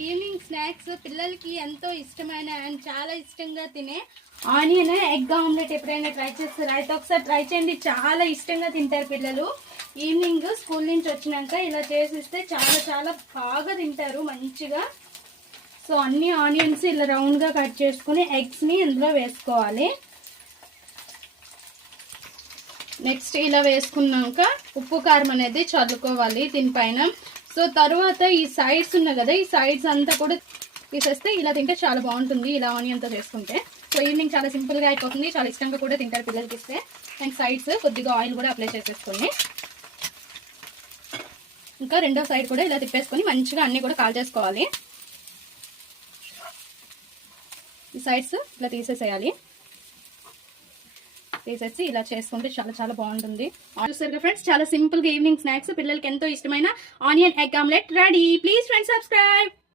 Evening snacks పిల్లలకి ఎంతో ఇష్టమైన అండ్ చాలా ఇష్టంగా తినే ఆనియన్ ఎగ్ ఆమ్లెట్ ఎప్పుడైనా ట్రై చేస్తారా? అయితే ఒకసారి ట్రై చేయండి, చాలా ఇష్టంగా తింటారు పిల్లలు. ఈవినింగ్ స్కూల్ నుంచి వచ్చినాక ఇలా చేసిస్తే చాలా చాలా బాగా తింటారు మంచిగా. సో అన్ని ఆనియన్స్ ఇలా రౌండ్గా కట్ చేసుకుని ఎగ్స్ని ఇందులో వేసుకోవాలి. నెక్స్ట్ ఇలా వేసుకున్నాక ఉప్పు కారం అనేది చల్లుకోవాలి దీనిపైన. సో తర్వాత ఈ సైడ్స్ ఉన్నాయి కదా, ఈ సైడ్స్ అంతా కూడా తీసేస్తే ఇలా తింటే చాలా బాగుంటుంది ఇలా ఆనియన్తో చేసుకుంటే. సో ఈవినింగ్ చాలా సింపుల్గా అయిపోతుంది, చాలా ఇష్టంగా కూడా తింటారు పిల్లలకి ఇస్తే. అండ్ సైడ్స్ కొద్దిగా ఆయిల్ కూడా అప్లై చేసేసుకోండి. ఇంకా రెండో సైడ్ కూడా ఇలా తిప్పేసుకొని మంచిగా అన్నీ కూడా కాల్ చేసుకోవాలి. ఈ సైడ్స్ ఇలా తీసేసేయాలి. తీసేసి ఇలా చేసుకుంటే చాలా చాలా బాగుంటుంది. చూసారుగా ఫ్రెండ్స్, చాలా సింపుల్ గా ఈవినింగ్ స్నాక్స్ పిల్లలకి ఎంతో ఇష్టమైన onion egg omelette ready. Please friends subscribe.